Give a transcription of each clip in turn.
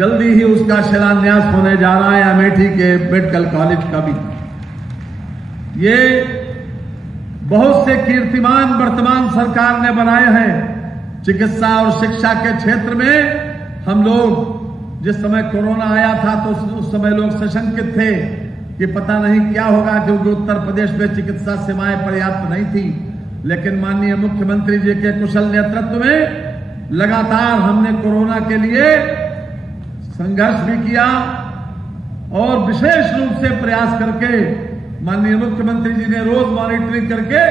जल्दी ही उसका शिलान्यास होने जा रहा है, अमेठी के मेडिकल कॉलेज का भी। ये बहुत से कीर्तिमान वर्तमान सरकार ने बनाए हैं। चिकित्सा और शिक्षा के क्षेत्र में हम लोग जिस समय कोरोना आया था तो उस समय लोग सशंकित थे कि पता नहीं क्या होगा, क्योंकि उत्तर प्रदेश में चिकित्सा सेवाएं पर्याप्त नहीं थी। लेकिन माननीय मुख्यमंत्री जी के कुशल नेतृत्व में लगातार हमने कोरोना के लिए संघर्ष भी किया और विशेष रूप से प्रयास करके माननीय मुख्यमंत्री जी ने रोज मॉनिटरिंग करके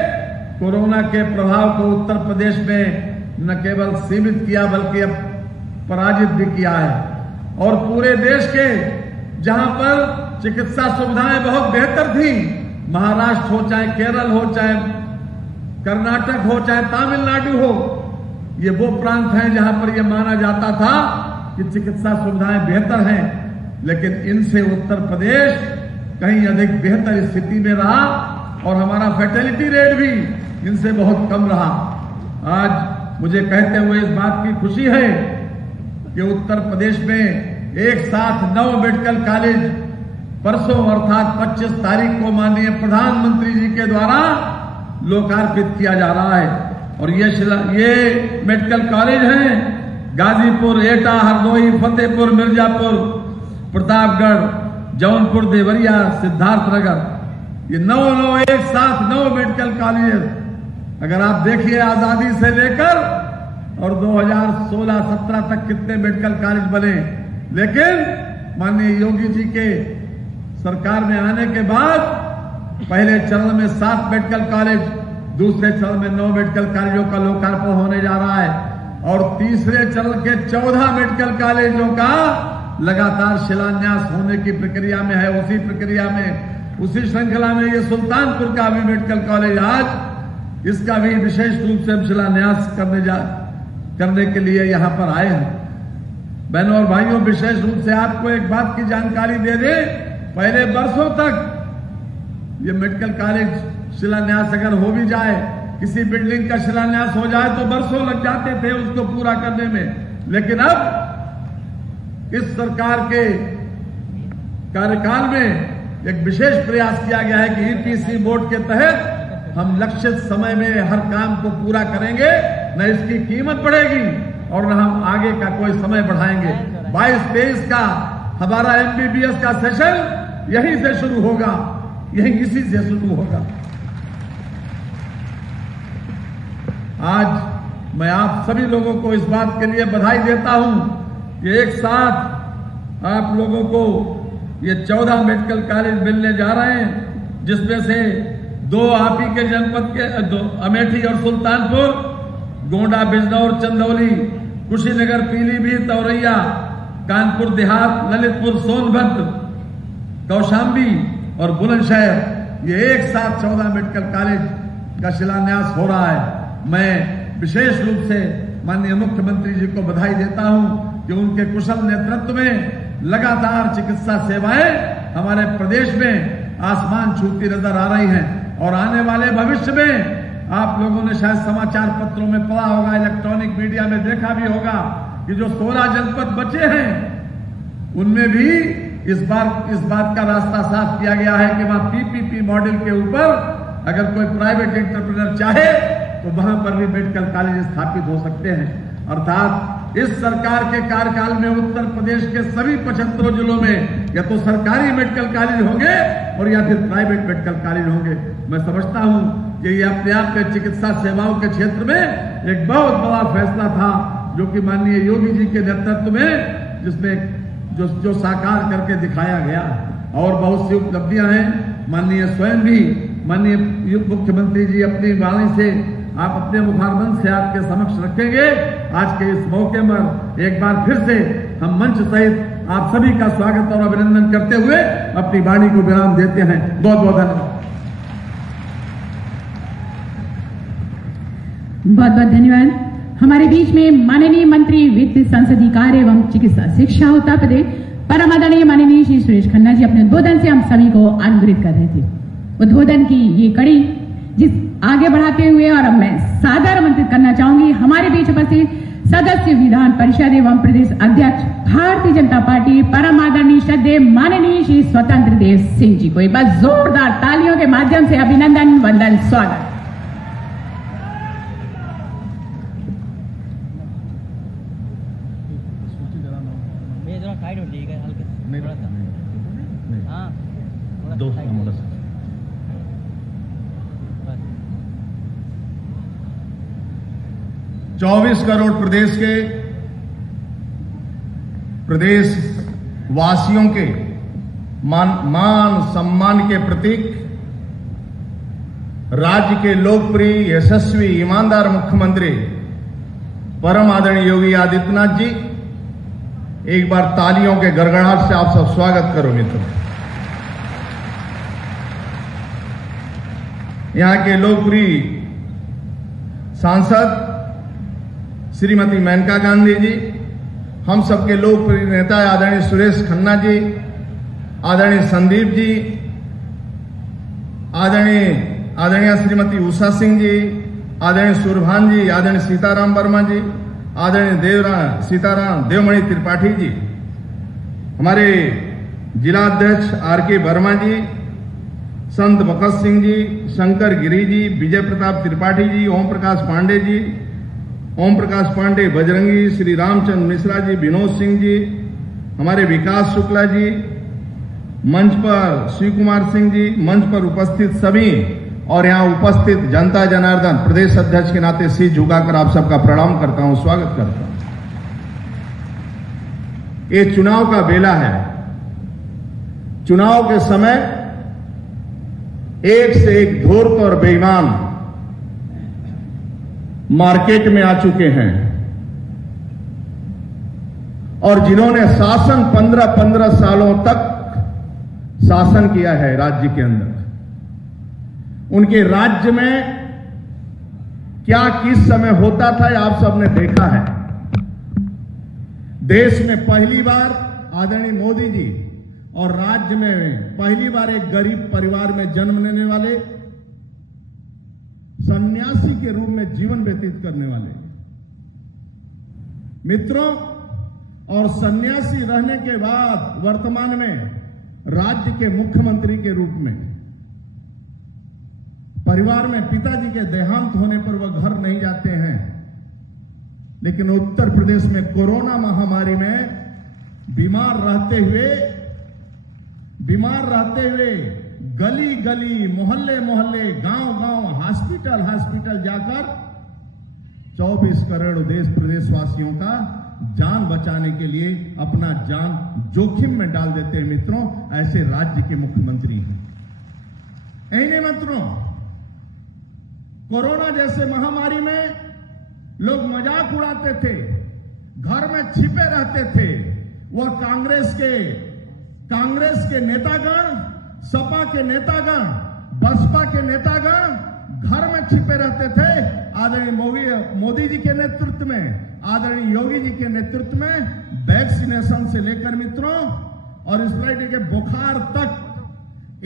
कोरोना के प्रभाव को उत्तर प्रदेश में न केवल सीमित किया बल्कि अब पराजित भी किया है। और पूरे देश के जहां पर चिकित्सा सुविधाएं बहुत बेहतर थी, महाराष्ट्र हो चाहे केरल हो चाहे कर्नाटक हो चाहे तमिलनाडु हो, ये वो प्रांत हैं जहां पर यह माना जाता था कि चिकित्सा सुविधाएं बेहतर हैं, लेकिन इनसे उत्तर प्रदेश कहीं अधिक बेहतर स्थिति में रहा और हमारा फर्टिलिटी रेट भी इनसे बहुत कम रहा। आज मुझे कहते हुए इस बात की खुशी है कि उत्तर प्रदेश में एक साथ 9 मेडिकल कॉलेज परसों अर्थात 25 तारीख को माननीय प्रधानमंत्री जी के द्वारा लोकार्पित किया जा रहा है। और ये मेडिकल कॉलेज हैं गाजीपुर, एटा, हरदोई, फतेहपुर, मिर्जापुर, प्रतापगढ़, जौनपुर, देवरिया, सिद्धार्थनगर, ये 9 एक साथ 9 मेडिकल कॉलेज। अगर आप देखिए आजादी से लेकर और 2016-17 तक कितने मेडिकल कॉलेज बने, लेकिन माननीय योगी जी के सरकार में आने के बाद पहले चरण में 7 मेडिकल कॉलेज, दूसरे चरण में 9 मेडिकल कॉलेजों का लोकार्पण होने जा रहा है और तीसरे चरण के 14 मेडिकल कॉलेजों का लगातार शिलान्यास होने की प्रक्रिया में है। उसी प्रक्रिया में, उसी श्रृंखला में ये सुल्तानपुर का भी मेडिकल कॉलेज आज इसका भी विशेष रूप से हम शिलान्यास करने के लिए यहां पर आए हैं। बहनों और भाइयों, विशेष रूप से आपको एक बात की जानकारी दे दें, पहले वर्षों तक ये मेडिकल कॉलेज शिलान्यास अगर हो भी जाए, किसी बिल्डिंग का शिलान्यास हो जाए तो वर्षों लग जाते थे उसको पूरा करने में। लेकिन अब इस सरकार के कार्यकाल में एक विशेष प्रयास किया गया है कि ईपीसी बोर्ड के तहत हम लक्षित समय में हर काम को पूरा करेंगे, न इसकी कीमत बढ़ेगी और न हम आगे का कोई समय बढ़ाएंगे। 22-23 का हमारा एमबीबीएस का सेशन यहीं से शुरू होगा, यहीं इसी से शुरू होगा। आज मैं आप सभी लोगों को इस बात के लिए बधाई देता हूं कि एक साथ आप लोगों को ये 14 मेडिकल कॉलेज मिलने जा रहे हैं, जिसमें से 2 आप ही के जनपद के, 2 अमेठी और सुल्तानपुर, गोंडा, बिजनौर, चंदौली, कुशीनगर, पीलीभीत, औरैया, कानपुर देहात, ललितपुर, सोनभद्र, कौशाम्बी और बुलंदशहर, ये एक साथ 14 मेडिकल कॉलेज का शिलान्यास हो रहा है। मैं विशेष रूप से माननीय मुख्यमंत्री जी को बधाई देता हूं कि उनके कुशल नेतृत्व में लगातार चिकित्सा सेवाएं हमारे प्रदेश में आसमान छूती नजर आ रही हैं। और आने वाले भविष्य में आप लोगों ने शायद समाचार पत्रों में पढ़ा होगा, इलेक्ट्रॉनिक मीडिया में देखा भी होगा कि जो 16 जनपद बचे हैं उनमें भी इस बात का रास्ता साफ किया गया है कि वहां पीपीपी मॉडल के ऊपर अगर कोई प्राइवेट एंटरप्रेन्योर चाहे तो वहां पर भी मेडिकल कॉलेज स्थापित हो सकते हैं। अर्थात इस सरकार के कार्यकाल में उत्तर प्रदेश के सभी 75 जिलों में या तो सरकारी मेडिकल कॉलेज होंगे और या फिर प्राइवेट मेडिकल कॉलेज होंगे। मैं समझता हूं कि ये अपने आप में चिकित्सा सेवाओं के क्षेत्र में एक बहुत बड़ा फैसला था जो कि माननीय योगी जी के नेतृत्व में जिसमें जो साकार करके दिखाया गया और बहुत सी उपलब्धियां हैं। माननीय स्वयं भी माननीय मुख्यमंत्री जी अपनी वाणी से आप अपने मुखारबंद से आपके समक्ष रखेंगे। आज के इस मौके पर एक बार फिर से हम मंच सहित आप सभी का स्वागत और अभिनंदन करते हुए अपनी वाणी को विराम देते हैं। बहुत बहुत धन्यवाद। बहुत बहुत धन्यवाद। हमारे बीच में माननीय मंत्री वित्त, संसदीय कार्य एवं चिकित्सा शिक्षा उत्तर प्रदेश परम आदरणीय माननीय श्री सुरेश खन्ना जी अपने उद्बोधन से हम सभी को अनुग्रहित कर रहे थे। उद्बोधन की ये कड़ी जिस आगे बढ़ाते हुए और अब मैं सादर आमंत्रित करना चाहूंगी हमारे बीच उपस्थित सदस्य विधान परिषद एवं प्रदेश अध्यक्ष भारतीय जनता पार्टी परम आदरणीय श्रद्धेय माननीय श्री स्वतंत्र देव सिंह जी को एक बार जोरदार तालियों के माध्यम से अभिनंदन वंदन स्वागत। चौबीस करोड़ प्रदेश के प्रदेश वासियों के मान सम्मान के प्रतीक राज्य के लोकप्रिय यशस्वी ईमानदार मुख्यमंत्री परम आदरणीय योगी आदित्यनाथ जी, एक बार तालियों के गड़गड़ाहट से आप सब स्वागत करो मित्रों। यहां के लोकप्रिय सांसद श्रीमती मेनका गांधी जी, हम सबके लोकप्रिय नेता आदरणीय सुरेश खन्ना जी, आदरणीय संदीप जी, आदरणीय श्रीमती उषा सिंह जी, आदरणीय सुरभान जी, आदरणीय सीताराम वर्मा जी, आदरणीय सीताराम देवमणि त्रिपाठी जी, हमारे जिला अध्यक्ष आर.के. वर्मा जी, संत भगत सिंह जी, शंकर गिरी जी, विजय प्रताप त्रिपाठी जी, ओम प्रकाश पांडे, बजरंगी, श्री रामचंद्र मिश्रा जी, विनोद सिंह जी, हमारे विकास शुक्ला जी, मंच पर शिव कुमार सिंह जी, मंच पर उपस्थित सभी और यहां उपस्थित जनता जनार्दन, प्रदेश अध्यक्ष के नाते सिर झुकाकर आप सबका प्रणाम करता हूं, स्वागत करता हूं। ये चुनाव का बेला है। चुनाव के समय एक से एक धूर्त और बेईमान मार्केट में आ चुके हैं और जिन्होंने शासन 15 सालों तक शासन किया है राज्य के अंदर, उनके राज्य में क्या किस समय होता था आप सबने देखा है। देश में पहली बार आदरणीय मोदी जी और राज्य में पहली बार एक गरीब परिवार में जन्म लेने वाले, सन्यासी के रूप में जीवन व्यतीत करने वाले मित्रों, और सन्यासी रहने के बाद वर्तमान में राज्य के मुख्यमंत्री के रूप में परिवार में पिताजी के देहांत होने पर वह घर नहीं जाते हैं, लेकिन उत्तर प्रदेश में कोरोना महामारी में बीमार रहते हुए गली गली, मोहल्ले मोहल्ले, गांव गांव, हॉस्पिटल जाकर 24 करोड़ देश प्रदेशवासियों का जान बचाने के लिए अपना जान जोखिम में डाल देते हैं मित्रों, ऐसे राज्य के मुख्यमंत्री हैं। इन्हीं मित्रों, कोरोना जैसे महामारी में लोग मजाक उड़ाते थे, घर में छिपे रहते थे। वह कांग्रेस के नेतागण, सपा के नेतागण, बसपा के नेतागण घर में छिपे रहते थे। आदरणीय मोदी जी के नेतृत्व में, आदरणीय योगी जी के नेतृत्व में वैक्सीनेशन से लेकर मित्रों और स्प्राइट के बुखार तक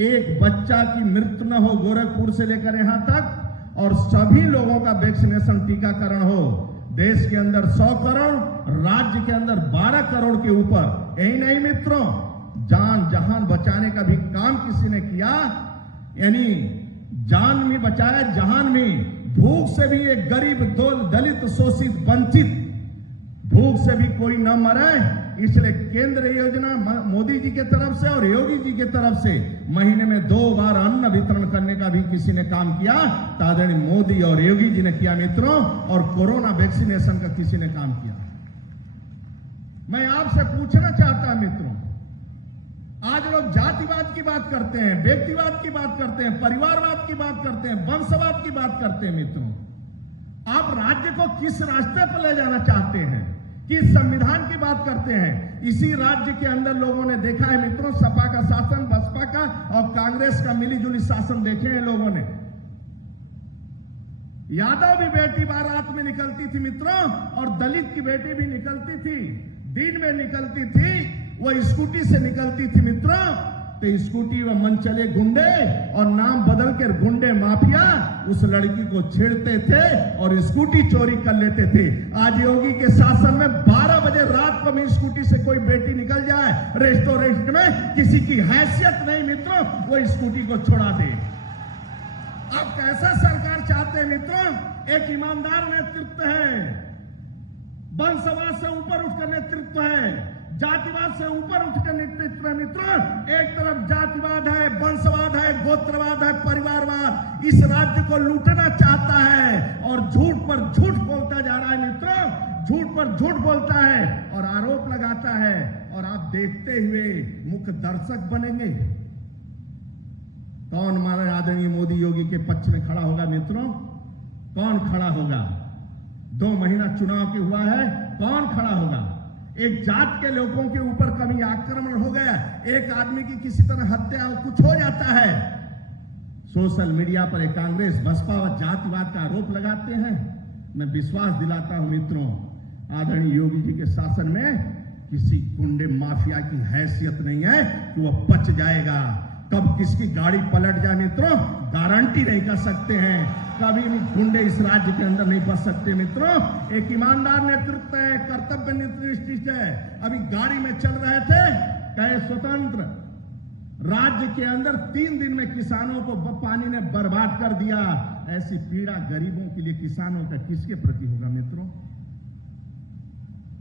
एक बच्चा की मृत्यु न हो, गोरखपुर से लेकर यहां तक, और सभी लोगों का वैक्सीनेशन टीकाकरण हो। देश के अंदर 100 करोड़, राज्य के अंदर 12 करोड़ के ऊपर। यही नहीं मित्रों, जान जहान बचाने का भी काम किसी ने किया, यानी जान भी बचाया, जहान भी। भूख से भी एक गरीब, दलित, शोषित, वंचित, भूख से भी कोई न मरे, इसलिए केंद्र योजना मोदी जी की तरफ से और योगी जी की तरफ से महीने में 2 बार अन्न वितरण करने का भी किसी ने काम किया, तो आदरणीय मोदी और योगी जी ने किया मित्रों, और कोरोना वैक्सीनेशन का किसी ने काम किया। मैं आपसे पूछना चाहता हूं मित्रों, आज लोग जातिवाद की बात करते हैं, व्यक्तिवाद की बात करते हैं, परिवारवाद की बात करते हैं, वंशवाद की बात करते हैं मित्रों। आप राज्य को किस रास्ते पर ले जाना चाहते हैं, किस संविधान की बात करते हैं? इसी राज्य के अंदर लोगों ने देखा है मित्रों, सपा का शासन, बसपा का और कांग्रेस का मिलीजुली शासन देखे हैं लोगों ने। यादव भी बेटी बारात में निकलती थी मित्रों, और दलित की बेटी भी निकलती थी, दिन में निकलती थी, वो स्कूटी से निकलती थी मित्रों, तो स्कूटी व मन चले गुंडे और नाम बदल कर गुंडे माफिया उस लड़की को छेड़ते थे और स्कूटी चोरी कर लेते थे। आज योगी के शासन में 12 बजे रात को भी स्कूटी से कोई बेटी निकल जाए रेस्टोरेंट में, किसी की हैसियत नहीं मित्रों, वो स्कूटी को छोड़ा दे। आप कैसा सरकार चाहते हैं मित्रों? एक ईमानदार नेतृत्व है, वंशवाद से ऊपर उठकर नेतृत्व है, जातिवाद से ऊपर उठकर नेतृत्व है मित्रों। एक तरफ जातिवाद है, वंशवाद है, गोत्रवाद है, परिवारवाद इस राज्य को लूटना चाहता है और झूठ पर झूठ बोलता जा रहा है मित्रों, झूठ पर झूठ बोलता है और आरोप लगाता है। और आप देखते हुए मुख्य दर्शक बनेंगे। कौन हमारे आदरणीय मोदी योगी के पक्ष में खड़ा होगा मित्रों? कौन खड़ा होगा? 2 महीना चुनाव के हुआ है, कौन खड़ा होगा? एक जात के लोगों के ऊपर कभी आक्रमण हो गया, एक आदमी की किसी तरह हत्या और कुछ हो जाता है, सोशल मीडिया पर एक कांग्रेस बसपा और जातिवाद का आरोप लगाते हैं। मैं विश्वास दिलाता हूं मित्रों, आदरणीय योगी जी के शासन में किसी गुंडे माफिया की हैसियत नहीं है कि वह बच जाएगा। कब किसकी गाड़ी पलट जाए मित्रों गारंटी नहीं कर सकते हैं। कभी भी गुंडे इस राज्य के अंदर नहीं बच सकते मित्रों। एक ईमानदार नेतृत्व है, कर्तव्य नेतृत्व है। अभी गाड़ी में चल रहे थे, कहे स्वतंत्र राज्य के अंदर 3 दिन में किसानों को पानी ने बर्बाद कर दिया। ऐसी पीड़ा गरीबों के लिए, किसानों का किसके प्रति होगा मित्रों?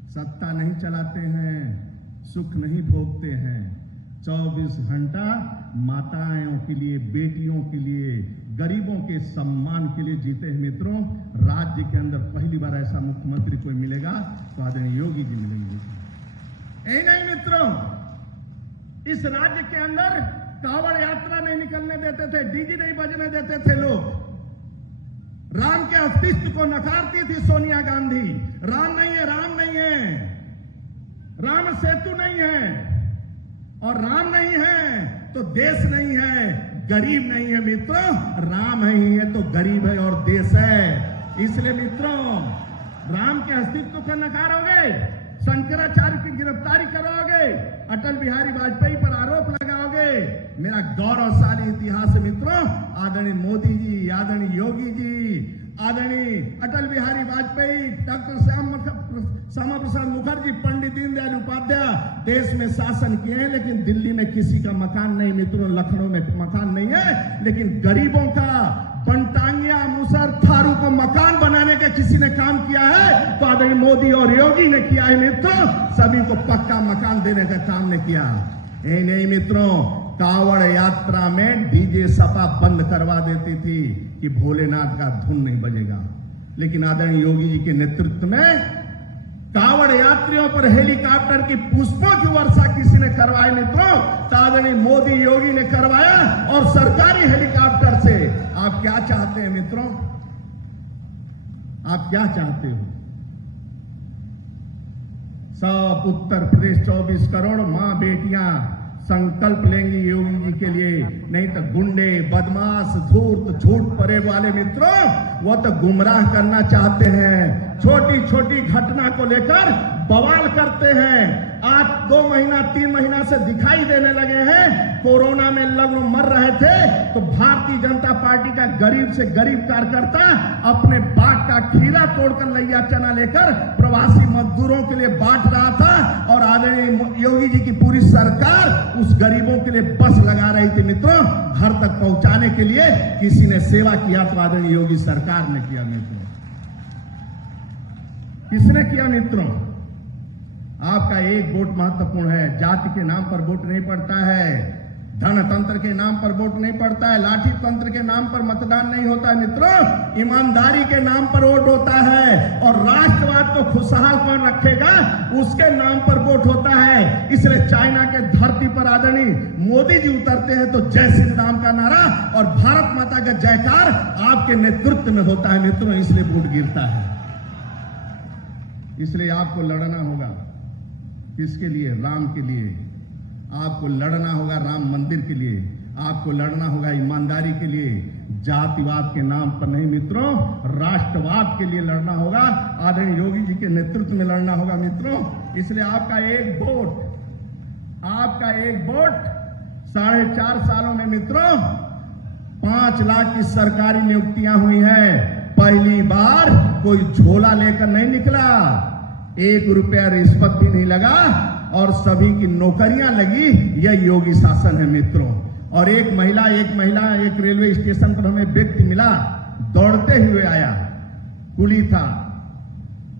सत्ता नहीं चलाते हैं, सुख नहीं भोगते हैं, 24 घंटा माताओं के लिए, बेटियों के लिए, गरीबों के सम्मान के लिए जीते हैं मित्रों। राज्य के अंदर पहली बार ऐसा मुख्यमंत्री कोई मिलेगा तो आदरणीय योगी जी मिलेंगे। यही नहीं मित्रों, इस राज्य के अंदर कांवड़ यात्रा नहीं निकलने देते थे, डीजे नहीं बजने देते थे लोग। राम के अस्तित्व को नकारती थी सोनिया गांधी। राम नहीं है, राम नहीं है, राम सेतु नहीं है, और राम नहीं है तो देश नहीं है, गरीब नहीं है मित्रों। राम नहीं है तो गरीब है और देश है। इसलिए मित्रों, राम के अस्तित्व का नकारोगे, शंकराचार्य की गिरफ्तारी कराओगे, अटल बिहारी वाजपेयी पर आरोप लगाओगे। मेरा गौरवशाली इतिहास मित्रों, आदरणीय मोदी जी, आदरणीय योगी जी, आदरणीय अटल बिहारी वाजपेयी, डॉक्टर श्यामा प्रसाद मुखर्जी, पंडित दीनदयाल उपाध्याय देश में शासन किए हैं, लेकिन दिल्ली में किसी का मकान नहीं मित्रों, लखनऊ में मकान नहीं है, लेकिन गरीबों का बनटांगिया, मुसर, थारू को मकान बनाने का किसी ने काम किया है तो आदरणीय मोदी और योगी ने किया है मित्रों। सभी को पक्का मकान देने का काम ने किया। यही नहीं मित्रों, कांवड़ यात्रा में डीजे सपा बंद करवा देती थी कि भोलेनाथ का धुन नहीं बजेगा, लेकिन आदरणीय योगी जी के नेतृत्व में कांवड़ यात्रियों पर हेलीकॉप्टर की पुष्पों की वर्षा किसी ने करवाई मित्रों, तो आदरणीय मोदी योगी ने करवाया, और सरकारी हेलीकॉप्टर से। आप क्या चाहते हैं मित्रों? आप क्या चाहते हो? सब उत्तर प्रदेश 24 करोड़ मां बेटियां संकल्प लेंगी योगी जी के लिए, नहीं तो गुंडे, बदमाश, धूर्त, झूठ परे वाले मित्रों वो तो गुमराह करना चाहते हैं। छोटी छोटी घटना को लेकर बवाल करते हैं। आज 2 महीना 3 महीना से दिखाई देने लगे हैं। कोरोना में लोग मर रहे थे तो भारतीय जनता पार्टी का गरीब से गरीब कार्यकर्ता अपने बाग का खीरा तोड़कर लैया चना लेकर प्रवासी मजदूरों के लिए बांट रहा था, और आदरणीय योगी जी की पूरी सरकार उस गरीबों के लिए बस लगा रही थी मित्रों। घर तक पहुंचाने के लिए किसी ने सेवा किया तो आदरणीय योगी सरकार ने किया मित्रों। किसने किया मित्रों? आपका एक वोट महत्वपूर्ण है। जाति के नाम पर वोट नहीं पड़ता है, धनतंत्र के नाम पर वोट नहीं पड़ता है, लाठी तंत्र के नाम पर मतदान नहीं होता है मित्रों, ईमानदारी के नाम पर वोट होता है। और राष्ट्रवाद को खुशहाल कौन रखेगा उसके नाम पर वोट होता है। इसलिए चाइना के धरती पर आदरणीय मोदी जी उतरते हैं तो जय श्री राम का नारा और भारत माता का जयकार आपके नेतृत्व में होता है मित्रों, इसलिए वोट गिरता है। इसलिए आपको लड़ना होगा। किसके लिए? राम के लिए। आपको लड़ना होगा राम मंदिर के लिए, आपको लड़ना होगा ईमानदारी के लिए, जातिवाद के नाम पर नहीं मित्रों, राष्ट्रवाद के लिए लड़ना होगा। आदरणीय योगी जी के नेतृत्व में लड़ना होगा मित्रों। इसलिए आपका एक वोट 4.5 सालों में मित्रों 5 लाख की सरकारी नियुक्तियां हुई हैं। पहली बार कोई झोला लेकर नहीं निकला, 1 रुपया रिश्वत भी नहीं लगा और सभी की नौकरियां लगी। यह योगी शासन है मित्रों। और एक महिला एक रेलवे स्टेशन पर हमें व्यक्ति मिला, दौड़ते हुए आया, कुली था,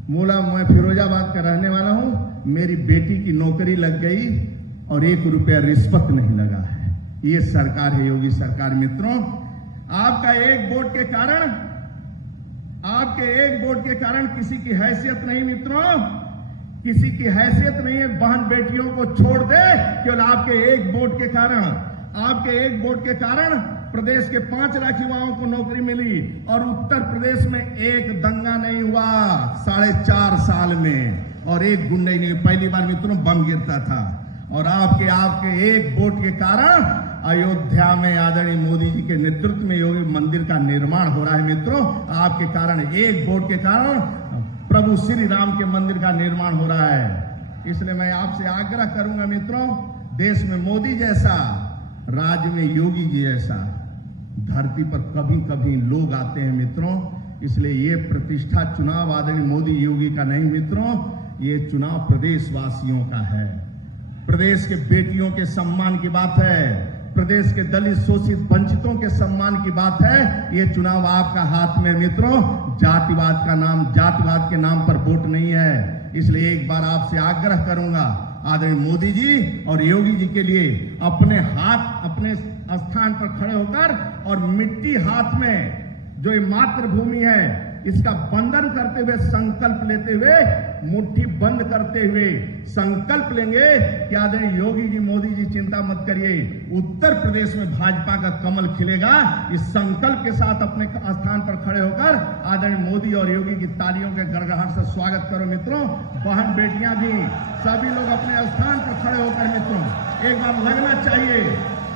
बोला मैं फिरोजाबाद का रहने वाला हूं, मेरी बेटी की नौकरी लग गई और 1 रुपया रिश्वत नहीं लगा है। ये सरकार है योगी सरकार मित्रों। आपका एक वोट के कारण किसी की हैसियत नहीं मित्रों, किसी की हैसियत नहीं है बहन बेटियों को छोड़ दे केवल आपके एक वोट के कारण। आपके एक वोट के कारण प्रदेश के 5 लाख युवाओं को नौकरी मिली और उत्तर प्रदेश में एक दंगा नहीं हुआ 4.5 साल में, और एक गुंडे नहीं। पहली बार मित्रों बम गिरता था। और आपके एक वोट के कारण अयोध्या में आदरणीय मोदी जी के नेतृत्व में योगी मंदिर का निर्माण हो रहा है मित्रों। आपके कारण, एक वोट के कारण प्रभु श्री राम के मंदिर का निर्माण हो रहा है। इसलिए मैं आपसे आग्रह करूंगा मित्रों, देश में मोदी जैसा, राज्य में योगी जी जैसा, धरती पर कभी कभी लोग आते हैं मित्रों। इसलिए ये प्रतिष्ठा चुनाव आदरणीय मोदी योगी का नहीं मित्रों, ये चुनाव प्रदेशवासियों का है। प्रदेश के बेटियों के सम्मान की बात है, प्रदेश के दलित शोषित वंचितों के सम्मान की बात है। ये चुनाव आपका हाथ में मित्रों, जातिवाद के नाम पर वोट नहीं है। इसलिए एक बार आपसे आग्रह करूंगा, आदरणीय मोदी जी और योगी जी के लिए अपने स्थान पर खड़े होकर और मिट्टी हाथ में जो ये मातृभूमि है इसका बंधन करते हुए, संकल्प लेते हुए, मुट्ठी बंद करते हुए संकल्प लेंगे कि आदरणीय योगी जी, मोदी जी चिंता मत करिए, उत्तर प्रदेश में भाजपा का कमल खिलेगा। इस संकल्प के साथ अपने स्थान पर खड़े होकर आदरणीय मोदी और योगी की तालियों के गड़गड़ाहट से स्वागत करो मित्रों। बहन बेटियां भी सभी लोग अपने स्थान पर खड़े होकर मित्रों एक बार लगना चाहिए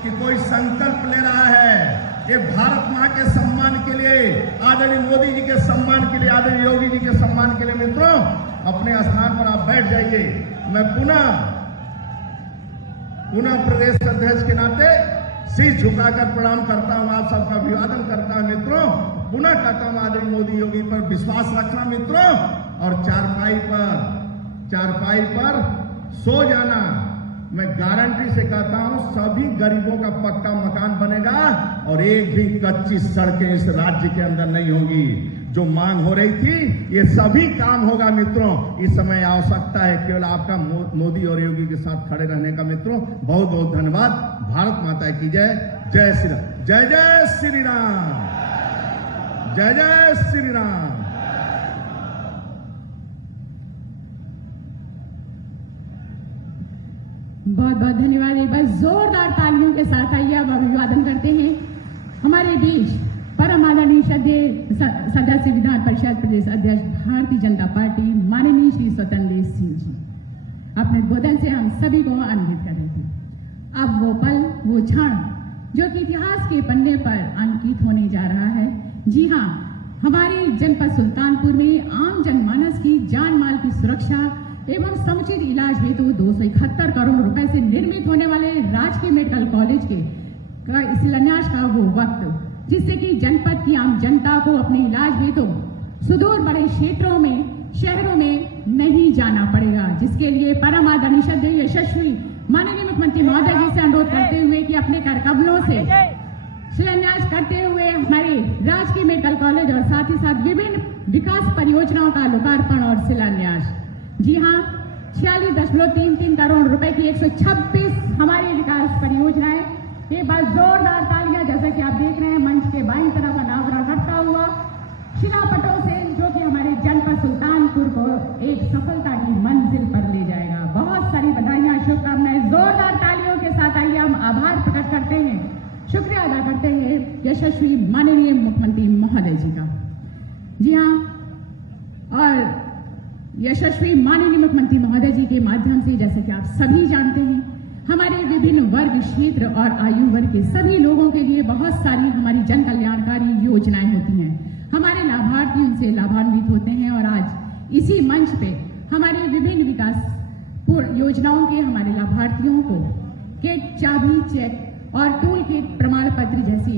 कि कोई संकल्प ले रहा है। ये भारत मां के सम्मान के लिए, आदरणीय मोदी जी के सम्मान के लिए, आदरणीय योगी जी के सम्मान के लिए मित्रों अपने स्थान पर आप बैठ जाइए। मैं पुनः प्रदेश अध्यक्ष के नाते शीश झुकाकर प्रणाम करता हूं, आप सबका अभिवादन करता हूं मित्रों। पुनः कहता हूं आदरणीय मोदी योगी पर विश्वास रखना मित्रों, और चारपाई पर सो जाना। मैं गारंटी से कहता हूं सभी गरीबों का पक्का मकान बनेगा और एक भी कच्ची सड़कें इस राज्य के अंदर नहीं होगी। जो मांग हो रही थी ये सभी काम होगा मित्रों। इस समय आवश्यकता है केवल आपका मोदी और योगी के साथ खड़े रहने का मित्रों। बहुत बहुत धन्यवाद। भारत माता की जय। जय श्री राम। जय जय श्री राम। जय जय श्री राम। बहुत बहुत धन्यवाद। एक बार जोरदार तालियों के साथ आइए अब अभिवादन करते हैं हमारे बीच परम आदरणीय सदस्य विधान परिषद प्रदेश अध्यक्ष भारतीय जनता पार्टी माननीय श्री स्वतंत्र देव सिंह जी। अपने उद्बोधन से हम सभी को आनंदित कर रहे थे। अब वो पल, वो क्षण जो कि इतिहास के पन्ने पर अंकित होने जा रहा है। जी हाँ, हमारे जनपद सुल्तानपुर में आम जनमानस की जान माल की सुरक्षा एवं समुचित इलाज हेतु 271 करोड़ रुपए से निर्मित होने वाले राजकीय मेडिकल कॉलेज के शिलान्यास का वो वक्त, जिससे कि जनपद की आम जनता को अपने इलाज हेतु सुदूर बड़े क्षेत्रों में, शहरों में नहीं जाना पड़ेगा, जिसके लिए परम आदरणीय यशस्वी माननीय मुख्यमंत्री महोदय जी से अनुरोध करते हुए कि अपने करकमलों से शिलान्यास करते हुए हमारे राजकीय मेडिकल कॉलेज और साथ ही साथ विभिन्न विकास परियोजनाओं का लोकार्पण और शिलान्यास। जी हाँ, 46.33 करोड़ रुपए की 126 हमारी विकास परियोजनाएं। एक बार जोरदार तालियां, जैसा कि आप देख रहे हैं मंच के बाईं तरफ अनावरण करता हुआ शिलापटों से, जो कि हमारे जनपद सुल्तानपुर को एक सफलता की मंजिल पर ले जाएगा। बहुत सारी बधाइयां, शुभकामनाएं। जोरदार तालियों के साथ आइए हम आभार प्रकट करते हैं, शुक्रिया अदा करते हैं यशस्वी माननीय मुख्यमंत्री महोदय जी का। जी हाँ, और यशस्वी माननीय मुख्यमंत्री महोदय जी के माध्यम से, जैसे कि आप सभी जानते हैं, हमारे विभिन्न वर्ग, क्षेत्र और आयु वर्ग के सभी लोगों के लिए बहुत सारी हमारी जन कल्याणकारी योजनाएं होती हैं। हमारे लाभार्थी उनसे लाभान्वित होते हैं और आज इसी मंच पे हमारी विभिन्न विकास योजनाओं के हमारे लाभार्थियों को के चाबी चेक और टूल किट प्रमाण पत्र जैसी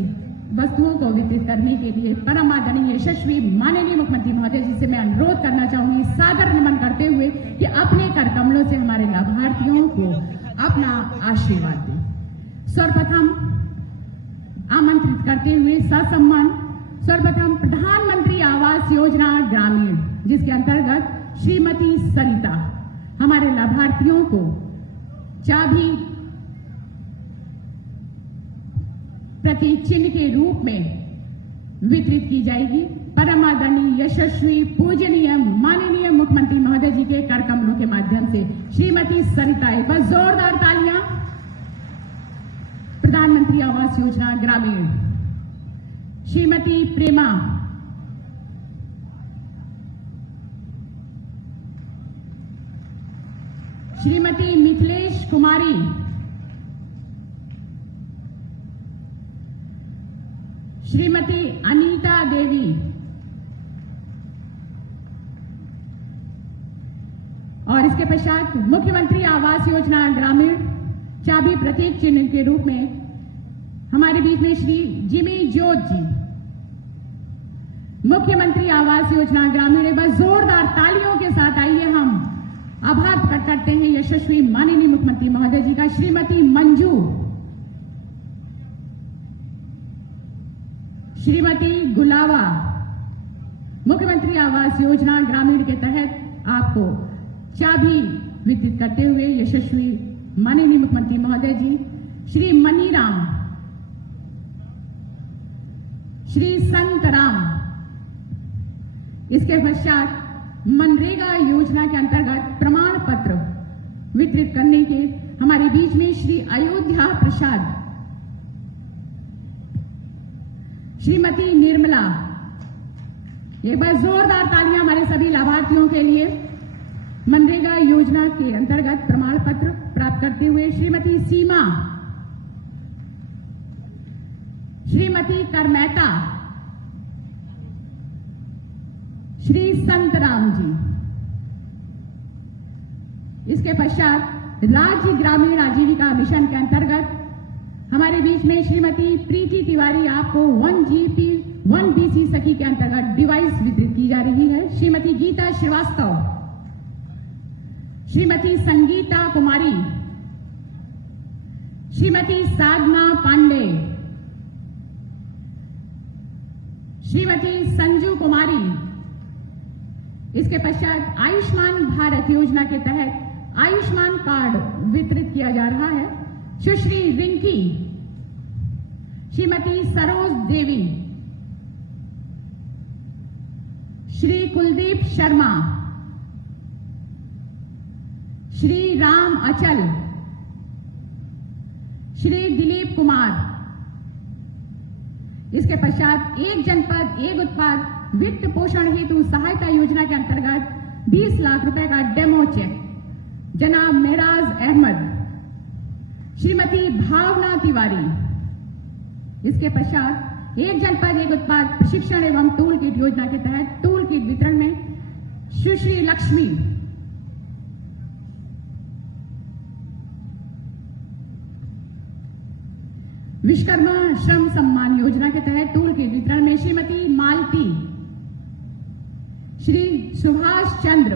वस्तुओं को वितरित करने के लिए परम आदरणीय यशस्वी माननीय मुख्यमंत्री महोदय जी से मैं अनुरोध करना चाहूंगी, सादर नमन करते हुए कि अपने कर कमलों से हमारे लाभार्थियों को अपना आशीर्वाद दें। सर्वप्रथम आमंत्रित करते हुए ससम्मान सर्वप्रथम प्रधानमंत्री आवास योजना ग्रामीण, जिसके अंतर्गत श्रीमती सरिता हमारे लाभार्थियों को चाबी प्रतीक चिन्ह के रूप में वितरित की जाएगी। परम आदरणीय यशस्वी पूजनीय माननीय मुख्यमंत्री महोदय जी के कर कमलों के माध्यम से श्रीमती सरिता, एक बार जोरदार तालियां। प्रधानमंत्री आवास योजना ग्रामीण श्रीमती प्रेमा, श्रीमती मिथिलेश कुमारी, श्रीमती अनीता देवी, और इसके पश्चात मुख्यमंत्री आवास योजना ग्रामीण चाबी प्रतीक चिन्ह के रूप में हमारे बीच में श्री जिमी जोत जी, मुख्यमंत्री आवास योजना ग्रामीण। एक बार जोरदार तालियों के साथ आइए हम आभार प्रकट करते हैं यशस्वी माननीय मुख्यमंत्री महोदय जी का। श्रीमती मंजू, श्रीमती गुलावा, मुख्यमंत्री आवास योजना ग्रामीण के तहत आपको चाबी वितरित करते हुए यशस्वी माननीय मुख्यमंत्री महोदय जी। श्री मनीराम, श्री संतराम, इसके पश्चात मनरेगा योजना के अंतर्गत प्रमाण पत्र वितरित करने के हमारे बीच में श्री अयोध्या प्रसाद, श्रीमती निर्मला। एक बार जोरदार तालियां हमारे सभी लाभार्थियों के लिए। मनरेगा योजना के अंतर्गत प्रमाण पत्र प्राप्त करते हुए श्रीमती सीमा, श्रीमती करमेता, श्री संतराम जी। इसके पश्चात राज्य ग्रामीण आजीविका मिशन के अंतर्गत हमारे बीच में श्रीमती प्रीति तिवारी, आपको 1GP 1BC सखी के अंतर्गत डिवाइस वितरित की जा रही है। श्रीमती गीता श्रीवास्तव, श्रीमती संगीता कुमारी, श्रीमती साधना पांडे, श्रीमती संजू कुमारी। इसके पश्चात आयुष्मान भारत योजना के तहत आयुष्मान कार्ड वितरित किया जा रहा है। सुश्री रिंकी, श्रीमती सरोज देवी, श्री कुलदीप शर्मा, श्री राम अचल, श्री दिलीप कुमार। इसके पश्चात एक जनपद एक उत्पाद वित्त पोषण हेतु सहायता योजना के अंतर्गत 20 लाख रुपए का डेमो चेक जनाब मेराज अहमद, श्रीमती भावना तिवारी। इसके पश्चात एक जनपद एक उत्पाद प्रशिक्षण एवं टूल किट योजना के तहत टूल किट वितरण में सुश्री लक्ष्मी, विश्वकर्मा श्रम सम्मान योजना के तहत टूल किट वितरण में Shrimati Malti, Shri Subhash Chandra,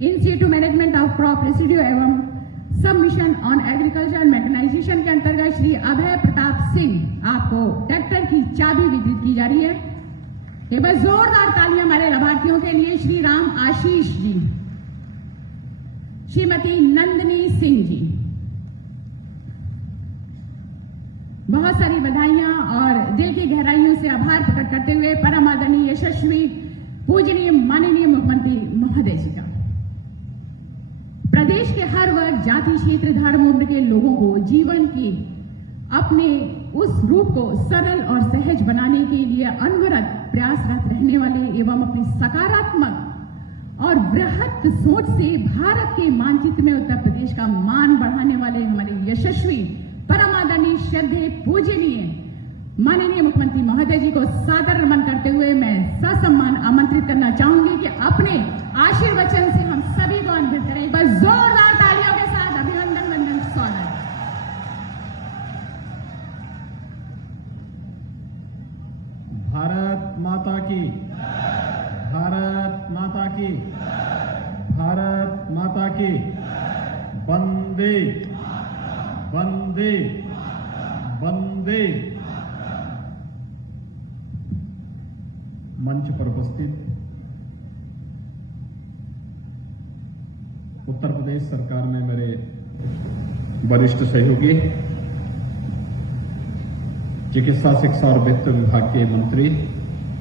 institute management of crop residue एवं सबमिशन ऑन एग्रीकल्चर मैकेनाइजेशन के अंतर्गत श्री अभय प्रताप सिंह, आपको ट्रैक्टर की चाबी वितरित की जा रही है। एक बार जोरदार तालियां हमारे लाभार्थियों के लिए। श्री राम आशीष जी, श्रीमती नंदनी सिंह जी, बहुत सारी बधाइयां और दिल की गहराइयों से आभार प्रकट करते हुए परम आदरणीय यशस्वी पूजनीय माननीय मुख्यमंत्री महोदय जी का प्रदेश के हर वर्ग, जाति, क्षेत्र, धर्म, उम्र के लोगों को जीवन के अपने उस रूप को सरल और सहज बनाने के लिए अनवरत प्रयासरत रहने वाले एवं अपनी सकारात्मक और बृहत सोच से भारत के मानचित्र में उत्तर प्रदेश का मान बढ़ाने वाले हमारे यशस्वी परम आदरणीय श्रद्धेय पूजनीय माननीय मुख्यमंत्री महोदय जी को सादर नमन करते हुए मैं ससम्मान आमंत्रित करना चाहूंगी कि अपने आशीर्वचन से हम सभी को अनुग्रहित करें। बस जोरदार तालियों के साथ अभिनंदन, वंदन, स्वागत। वंदे वंदे वंदे। मंच पर उपस्थित उत्तर प्रदेश सरकार में मेरे वरिष्ठ सहयोगी, चिकित्सा शिक्षा और वित्त विभाग के मंत्री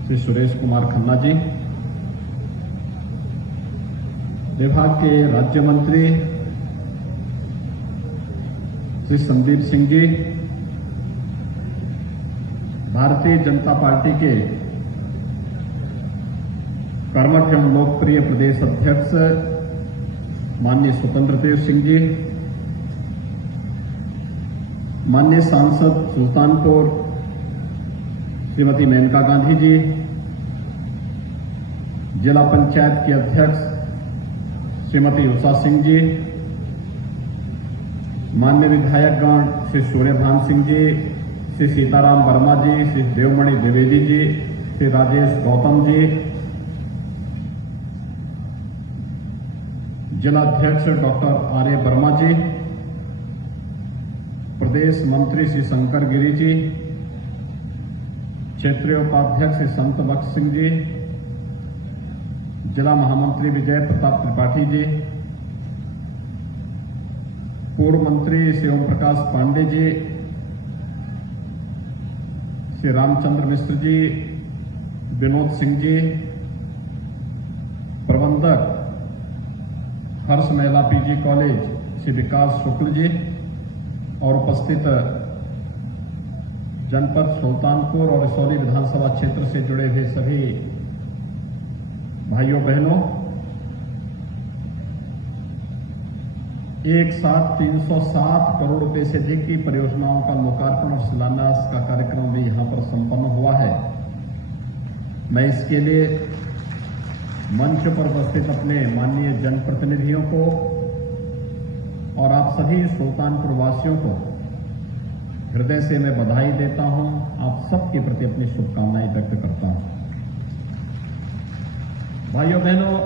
श्री सुरेश कुमार खन्ना जी, विभाग के राज्य मंत्री श्री संदीप सिंह जी, भारतीय जनता पार्टी के कर्मठ एवं लोकप्रिय प्रदेश अध्यक्ष माननीय स्वतंत्र देव सिंह जी, माननीय सांसद सुल्तानपुर श्रीमती मेनका गांधी जी, जिला पंचायत की अध्यक्ष श्रीमती उषा सिंह जी, मान्य विधायकगण श्री सूर्यभान सिंह जी, श्री सीताराम वर्मा जी, श्री देवमणि द्विवेदी जी, श्री राजेश गौतम जी, जिलाध्यक्ष डॉक्टर आर्य वर्मा जी, प्रदेश मंत्री श्री शंकर गिरी जी, क्षेत्रीय उपाध्यक्ष श्री संत बख्श सिंह जी, जिला महामंत्री विजय प्रताप त्रिपाठी जी, पूर्व मंत्री श्री ओम प्रकाश पांडे जी, श्री रामचंद्र मिश्र जी, विनोद सिंह जी, प्रबंधक हर्ष महिला पीजी कॉलेज श्री विकास शुक्ल जी और उपस्थित जनपद सुल्तानपुर और इसौली विधानसभा क्षेत्र से जुड़े हुए सभी भाइयों बहनों, एक साथ 307 करोड़ रुपए से अधिक की परियोजनाओं का लोकार्पण और शिलान्यास का कार्यक्रम भी यहां पर संपन्न हुआ है। मैं इसके लिए मंच पर उपस्थित अपने माननीय जनप्रतिनिधियों को और आप सभी सुल्तानपुर वासियों को हृदय से मैं बधाई देता हूं। आप सबके प्रति अपनी शुभकामनाएं व्यक्त करता हूं। भाइयों बहनों,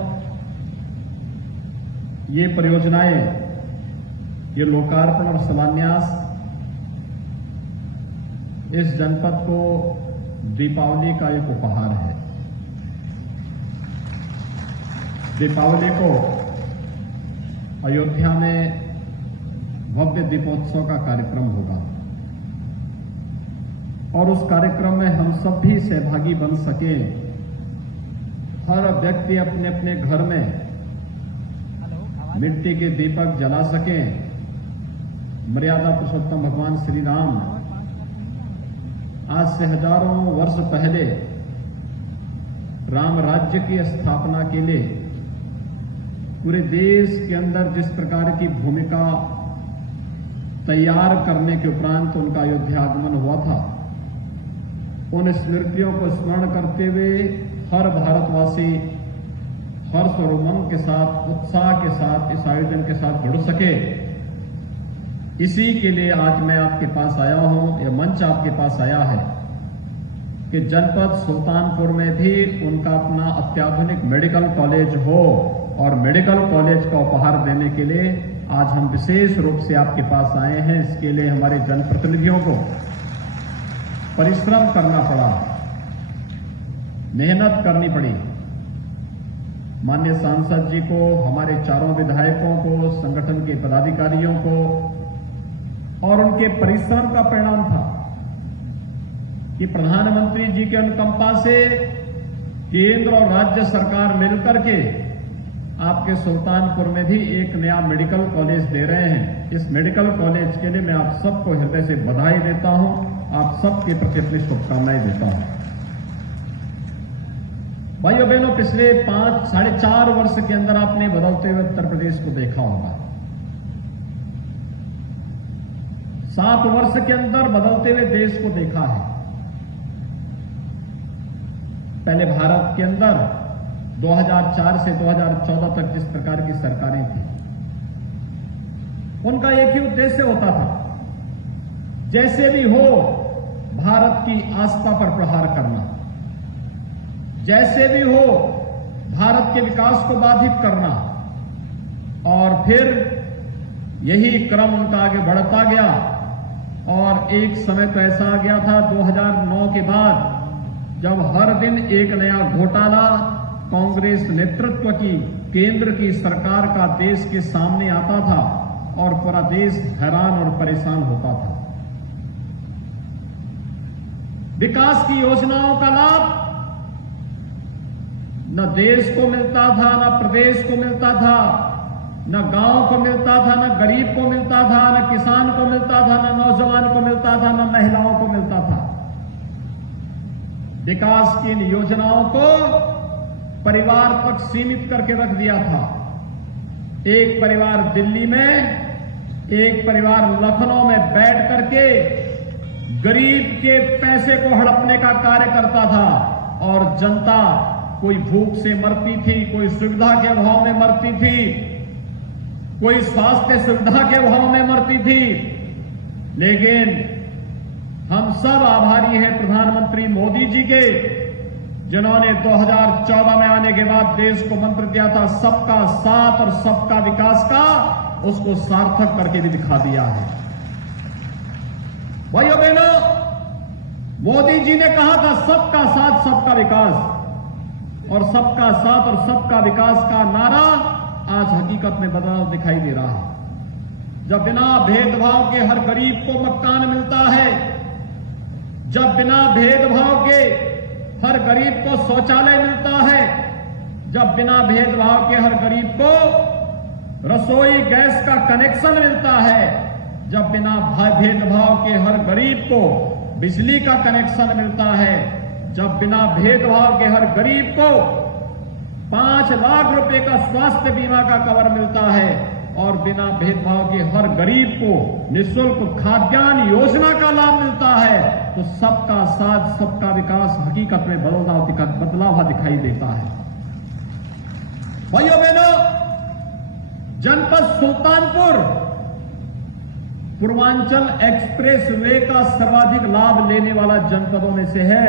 ये परियोजनाएं, ये लोकार्पण और शिलान्यास इस जनपद को दीपावली का एक उपहार है। दीपावली को अयोध्या में भव्य दीपोत्सव का कार्यक्रम होगा और उस कार्यक्रम में हम सब भी सहभागी बन सके। हर व्यक्ति अपने अपने घर में मिट्टी के दीपक जला सके। मर्यादा पुरुषोत्तम भगवान श्री राम आज से हजारों वर्ष पहले राम राज्य की स्थापना के लिए पूरे देश के अंदर जिस प्रकार की भूमिका तैयार करने के उपरांत उनका अयोध्या आगमन हुआ था, उन स्मृतियों को स्मरण करते हुए हर भारतवासी हर्ष और उमंग के साथ, उत्साह के साथ इस आयोजन के साथ जुड़ सके, इसी के लिए आज मैं आपके पास आया हूं। यह मंच आपके पास आया है कि जनपद सुल्तानपुर में भी उनका अपना अत्याधुनिक मेडिकल कॉलेज हो और मेडिकल कॉलेज का उपहार देने के लिए आज हम विशेष रूप से आपके पास आए हैं। इसके लिए हमारे जनप्रतिनिधियों को परिश्रम करना पड़ा, मेहनत करनी पड़ी। माननीय सांसद जी को, हमारे चारों विधायकों को, संगठन के पदाधिकारियों को और उनके परिश्रम का परिणाम था कि प्रधानमंत्री जी के अनुकंपा से केंद्र और राज्य सरकार मिलकर के आपके सुल्तानपुर में भी एक नया मेडिकल कॉलेज दे रहे हैं। इस मेडिकल कॉलेज के लिए मैं आप सबको हृदय से बधाई देता हूं, आप सबके प्रति अपनी शुभकामनाएं देता हूं। भाइयों बहनों, पिछले 5-4.5 वर्ष के अंदर आपने बदलते हुए उत्तर प्रदेश को देखा होगा। 7 वर्ष के अंदर बदलते हुए देश को देखा है। पहले भारत के अंदर 2004 से 2014 तक जिस प्रकार की सरकारें थी, उनका एक ही उद्देश्य होता था, जैसे भी हो भारत की आस्था पर प्रहार करना, जैसे भी हो भारत के विकास को बाधित करना और फिर यही क्रम उनका आगे बढ़ता गया और एक समय तो ऐसा आ गया था 2009 के बाद, जब हर दिन एक नया घोटाला कांग्रेस नेतृत्व की केंद्र की सरकार का देश के सामने आता था और पूरा देश हैरान और परेशान होता था। विकास की योजनाओं का लाभ न देश को मिलता था, न प्रदेश को मिलता था, न गांव को मिलता था, न गरीब को मिलता था, न किसान को मिलता था, न नौजवान को मिलता था, न महिलाओं को मिलता था। विकास की इन योजनाओं को परिवार तक सीमित करके रख दिया था। एक परिवार दिल्ली में, एक परिवार लखनऊ में बैठ करके गरीब के पैसे को हड़पने का कार्य करता था और जनता कोई भूख से मरती थी, कोई सुविधा के अभाव में मरती थी, कोई स्वास्थ्य सुविधा के अभाव में मरती थी। लेकिन हम सब आभारी हैं प्रधानमंत्री मोदी जी के, जिन्होंने 2014 में आने के बाद देश को मंत्र दिया था सबका साथ और सबका विकास का, उसको सार्थक करके भी दिखा दिया है। भाइयों बहनों, मोदी जी ने कहा था सबका साथ सबका विकास, और सबका साथ और सबका विकास का नारा आज हकीकत में बदलाव दिखाई दे रहा है। जब बिना भेदभाव के हर गरीब को मकान मिलता है, जब बिना भेदभाव के हर गरीब को शौचालय मिलता है, जब बिना भेदभाव के हर गरीब को रसोई गैस का कनेक्शन मिलता है, जब बिना भेदभाव के हर गरीब को बिजली का कनेक्शन मिलता है, जब बिना भेदभाव के हर गरीब को 5 लाख रुपए का स्वास्थ्य बीमा का कवर मिलता है और बिना भेदभाव के हर गरीब को निःशुल्क खाद्यान्न योजना का लाभ मिलता है, तो सबका साथ सबका विकास हकीकत में बदलाव दिखाई देता है। भाइयों बहनों, जनपद सुल्तानपुर पूर्वांचल एक्सप्रेस वे का सर्वाधिक लाभ लेने वाला जनपदों में से है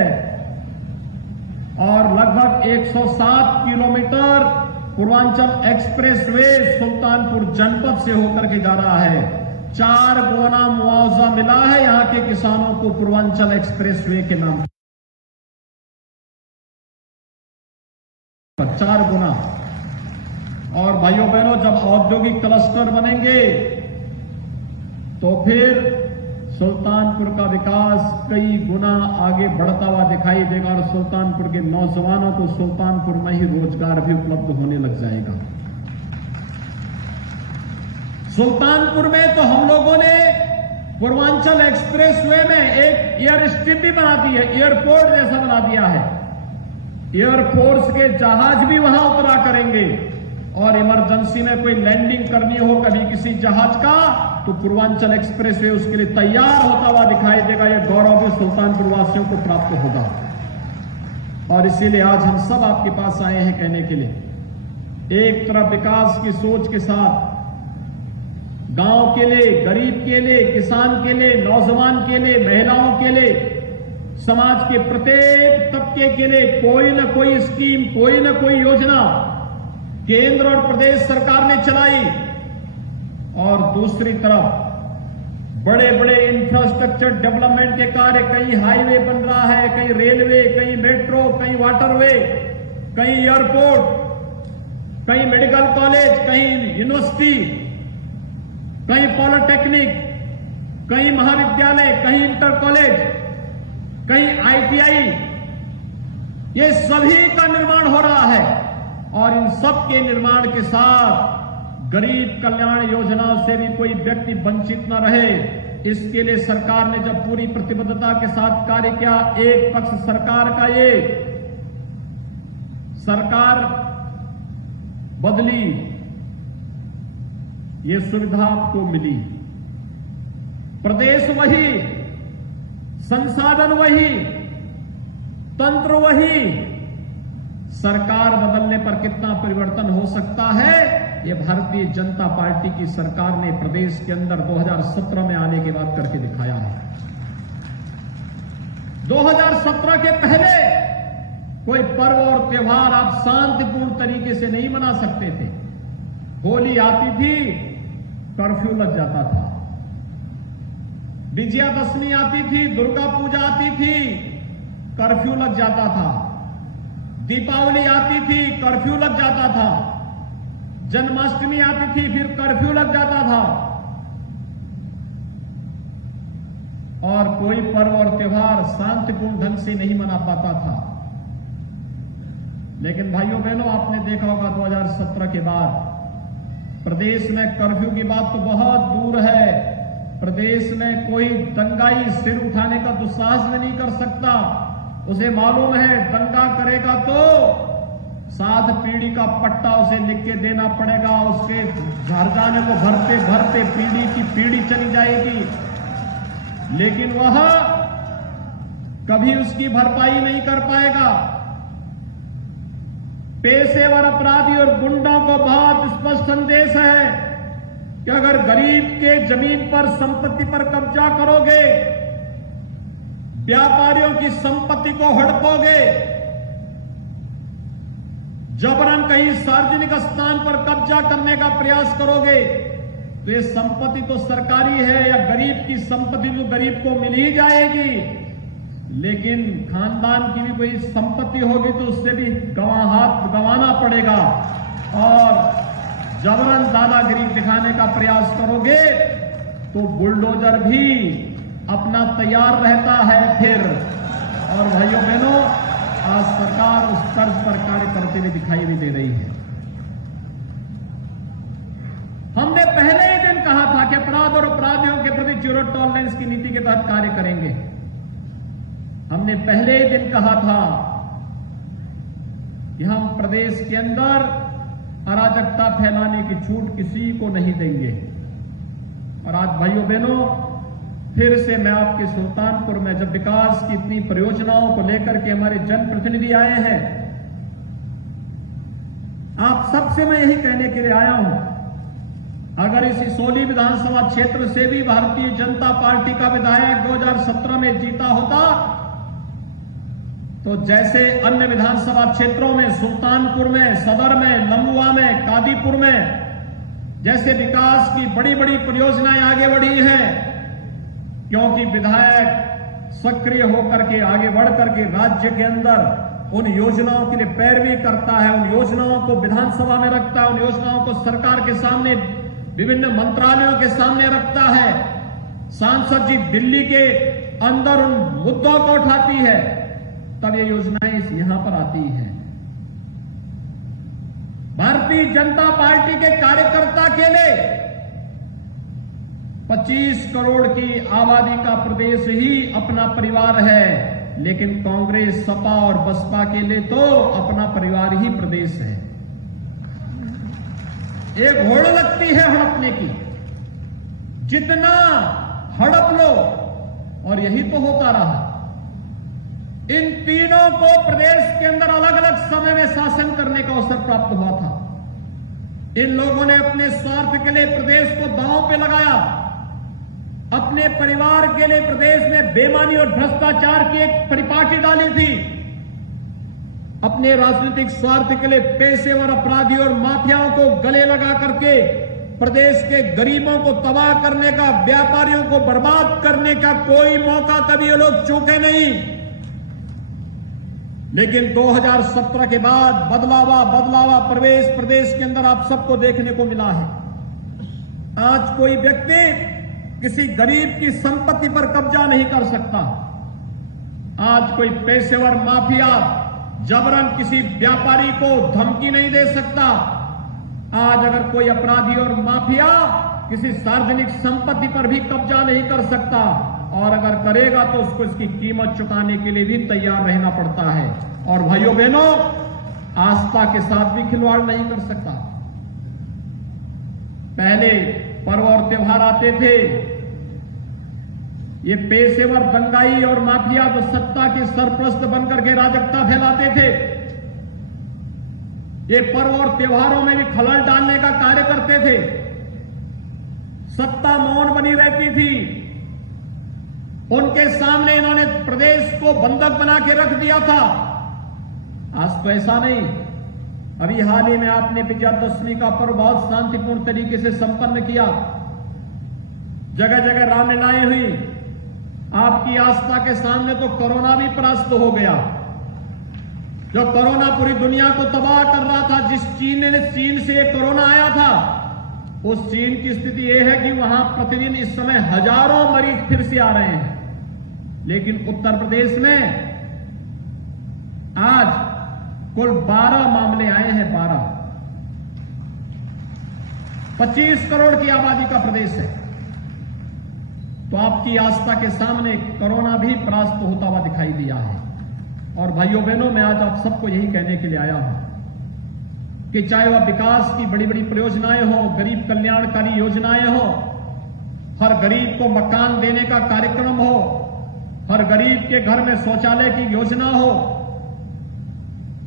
और लगभग 107 kilometre Purvanchal express way Sultanpur जनपद से होकर के जा रहा है। 4 गुना मुआवजा मिला है यहां के किसानों को पूर्वांचल एक्सप्रेस वे के नाम, 4 गुना। और भाइयों बहनों, जब औद्योगिक क्लस्टर बनेंगे तो फिर सुल्तानपुर का विकास कई गुना आगे बढ़ता हुआ दिखाई देगा और सुल्तानपुर के नौजवानों को सुल्तानपुर में ही रोजगार भी उपलब्ध होने लग जाएगा। सुल्तानपुर में तो हम लोगों ने पूर्वांचल एक्सप्रेस वे में एक एयर स्ट्रिप भी बना दी है, एयरपोर्ट जैसा बना दिया है। एयरफोर्स के जहाज भी वहां उतरा करेंगे और इमरजेंसी में कोई लैंडिंग करनी हो कभी किसी जहाज का, तो पूर्वांचल एक्सप्रेस वे उसके लिए तैयार होता हुआ दिखाई देगा। यह गौरव भी सुल्तानपुर वासियों को प्राप्त होगा और इसीलिए आज हम सब आपके पास आए हैं कहने के लिए, एक तरफ विकास की सोच के साथ गांव के लिए, गरीब के लिए, किसान के लिए, नौजवान के लिए, महिलाओं के लिए, समाज के प्रत्येक तबके के लिए कोई न कोई स्कीम, कोई न कोई योजना केंद्र और प्रदेश सरकार ने चलाई और दूसरी तरफ बड़े बड़े इंफ्रास्ट्रक्चर डेवलपमेंट के कार्य, कहीं हाईवे बन रहा है, कहीं रेलवे, कहीं मेट्रो, कहीं वाटरवे, कहीं एयरपोर्ट, कहीं मेडिकल कॉलेज, कहीं यूनिवर्सिटी, कहीं पॉलिटेक्निक, कहीं महाविद्यालय, कहीं इंटर कॉलेज, कहीं आईटीआई, ये सभी का निर्माण हो रहा है और इन सब के निर्माण के साथ गरीब कल्याण योजनाओं से भी कोई व्यक्ति वंचित न रहे, इसके लिए सरकार ने जब पूरी प्रतिबद्धता के साथ कार्य किया, एक पक्ष सरकार का ये सरकार बदली, ये सुविधा आपको मिली, प्रदेश वही, संसाधन वही, तंत्र वही, सरकार बदलने पर कितना परिवर्तन हो सकता है, ये भारतीय जनता पार्टी की सरकार ने प्रदेश के अंदर 2017 में आने के बाद करके दिखाया है। 2017 के पहले कोई पर्व और त्योहार आप शांतिपूर्ण तरीके से नहीं मना सकते थे। होली आती थी कर्फ्यू लग जाता था। विजयादशमी आती थी, दुर्गा पूजा आती थी, कर्फ्यू लग जाता था। दीपावली आती थी, कर्फ्यू लग जाता था। जन्माष्टमी आती थी, फिर कर्फ्यू लग जाता था। और कोई पर्व और त्योहार शांतिपूर्ण ढंग से नहीं मना पाता था। लेकिन भाइयों बहनों, आपने देखा होगा 2017 के बाद प्रदेश में कर्फ्यू की बात तो बहुत दूर है। प्रदेश में कोई दंगाई सिर उठाने का दुस्साहस भी नहीं कर सकता। उसे मालूम है दंगा करेगा तो 7 पीढ़ी का पट्टा उसे लिख के देना पड़ेगा। उसके घर जाने को भरते भरते पीढ़ी की पीढ़ी चली जाएगी, लेकिन वह कभी उसकी भरपाई नहीं कर पाएगा। पेशेवर अपराधी और गुंडों को बहुत स्पष्ट संदेश है कि अगर गरीब के जमीन पर, संपत्ति पर कब्जा करोगे, व्यापारियों की संपत्ति को हड़पोगे, जबरन कहीं सार्वजनिक स्थान पर कब्जा करने का प्रयास करोगे, तो ये संपत्ति तो सरकारी है या गरीब की संपत्ति तो गरीब को मिल ही जाएगी, लेकिन खानदान की भी कोई संपत्ति होगी तो उससे भी गंवाना पड़ेगा। और जबरन दादागिरी दिखाने का प्रयास करोगे तो बुलडोजर भी अपना तैयार रहता है फिर। और भाइयों बहनों, आज सरकार उस तर्ज पर कार्य करते हुए दिखाई भी दे रही है। हमने पहले ही दिन कहा था कि अपराध और अपराधियों के प्रति जीरो टॉलरेंस की नीति के तहत कार्य करेंगे। हमने पहले ही दिन कहा था कि हम प्रदेश के अंदर अराजकता फैलाने की छूट किसी को नहीं देंगे। और आज भाइयों बहनों, फिर से मैं आपके सुल्तानपुर में जब विकास की इतनी परियोजनाओं को लेकर के हमारे जनप्रतिनिधि आए हैं, आप सबसे मैं यही कहने के लिए आया हूं, अगर इस इसोली विधानसभा क्षेत्र से भी भारतीय जनता पार्टी का विधायक 2017 में जीता होता तो जैसे अन्य विधानसभा क्षेत्रों में, सुल्तानपुर में, सदर में, लंबुआ में, कादीपुर में जैसे विकास की बड़ी बड़ी परियोजनाएं आगे बढ़ी हैं, क्योंकि विधायक सक्रिय होकर के आगे बढ़ करके राज्य के अंदर उन योजनाओं के लिए पैरवी करता है, उन योजनाओं को विधानसभा में रखता है, उन योजनाओं को सरकार के सामने, विभिन्न मंत्रालयों के सामने रखता है। सांसद जी दिल्ली के अंदर उन मुद्दों को उठाती है, तब ये योजनाएं यहां पर आती हैं। भारतीय जनता पार्टी के कार्यकर्ता के लिए 25 करोड़ की आबादी का प्रदेश ही अपना परिवार है, लेकिन कांग्रेस, सपा और बसपा के लिए तो अपना परिवार ही प्रदेश है। एक होड़ लगती है हड़पने की, जितना हड़प लो, और यही तो होता रहा। इन तीनों को प्रदेश के अंदर अलग अलग समय में शासन करने का अवसर प्राप्त हुआ था। इन लोगों ने अपने स्वार्थ के लिए प्रदेश को दांव पे लगाया, अपने परिवार के लिए प्रदेश में बेईमानी और भ्रष्टाचार की एक परिपाटी डाली थी। अपने राजनीतिक स्वार्थ के लिए पेशेवर अपराधी और माफियाओं को गले लगा करके प्रदेश के गरीबों को तबाह करने का, व्यापारियों को बर्बाद करने का कोई मौका कभी ये लोग चूके नहीं। लेकिन 2017 के बाद बदलावा प्रदेश के अंदर आप सबको देखने को मिला है। आज कोई व्यक्ति किसी गरीब की संपत्ति पर कब्जा नहीं कर सकता। आज कोई पेशेवर माफिया जबरन किसी व्यापारी को धमकी नहीं दे सकता। आज अगर कोई अपराधी और माफिया किसी सार्वजनिक संपत्ति पर भी कब्जा नहीं कर सकता, और अगर करेगा तो उसको इसकी कीमत चुकाने के लिए भी तैयार रहना पड़ता है। और भाइयों बहनों, आस्था के साथ भी खिलवाड़ नहीं कर सकता। पहले पर्व और त्योहार आते थे, ये पेशेवर दंगाई और माफिया जो सत्ता के सरपरस्त बनकर के राजकता फैलाते थे, ये पर्व और त्योहारों में भी खलल डालने का कार्य करते थे। सत्ता मौन बनी रहती थी, उनके सामने इन्होंने प्रदेश को बंधक बना के रख दिया था। आज तो ऐसा नहीं। अभी हाल ही में आपने विजयादशमी का पर्व बहुत शांतिपूर्ण तरीके से संपन्न किया। जगह जगह रामलीलाएं हुई। आपकी आस्था के सामने तो कोरोना भी परास्त हो गया। जो कोरोना पूरी दुनिया को तबाह कर रहा था, जिस चीन से कोरोना आया था, उस चीन की स्थिति यह है कि वहां प्रतिदिन इस समय हजारों मरीज फिर से आ रहे हैं। लेकिन उत्तर प्रदेश में आज कुल 12 मामले आए हैं। 25 करोड़ की आबादी का प्रदेश है। तो आपकी आस्था के सामने कोरोना भी परास्त होता हुआ दिखाई दिया है। और भाइयों बहनों, मैं आज आप सबको यही कहने के लिए आया हूं कि चाहे वह विकास की बड़ी बड़ी परियोजनाएं हो, गरीब कल्याणकारी योजनाएं हो, हर गरीब को मकान देने का कार्यक्रम हो, हर गरीब के घर में शौचालय की योजना हो,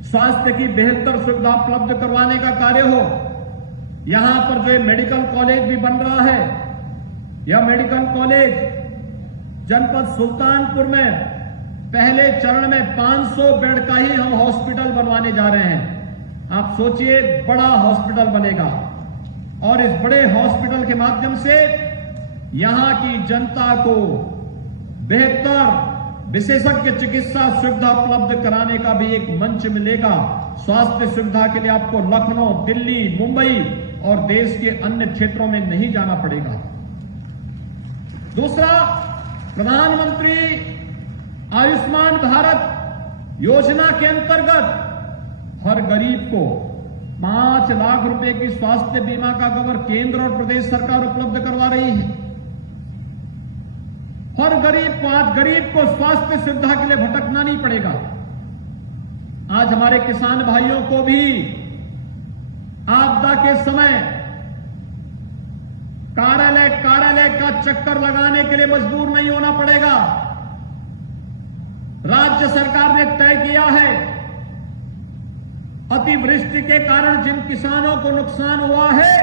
स्वास्थ्य की बेहतर सुविधा उपलब्ध करवाने का कार्य हो, यहां पर जो मेडिकल कॉलेज भी बन रहा है, यह मेडिकल कॉलेज जनपद सुल्तानपुर में पहले चरण में 500 बेड का ही हम हॉस्पिटल बनवाने जा रहे हैं। आप सोचिए, बड़ा हॉस्पिटल बनेगा और इस बड़े हॉस्पिटल के माध्यम से यहां की जनता को बेहतर विशेषज्ञ चिकित्सा सुविधा उपलब्ध कराने का भी एक मंच मिलेगा। स्वास्थ्य सुविधा के लिए आपको लखनऊ, दिल्ली, मुंबई और देश के अन्य क्षेत्रों में नहीं जाना पड़ेगा। दूसरा, प्रधानमंत्री आयुष्मान भारत योजना के अंतर्गत हर गरीब को 5 लाख रुपए की स्वास्थ्य बीमा का कवर केंद्र और प्रदेश सरकार उपलब्ध करवा रही है। हर गरीब को स्वास्थ्य सुविधा के लिए भटकना नहीं पड़ेगा। आज हमारे किसान भाइयों को भी आपदा के समय कार्यालय का चक्कर लगाने के लिए मजबूर नहीं होना पड़ेगा। राज्य सरकार ने तय किया है, अतिवृष्टि के कारण जिन किसानों को नुकसान हुआ है,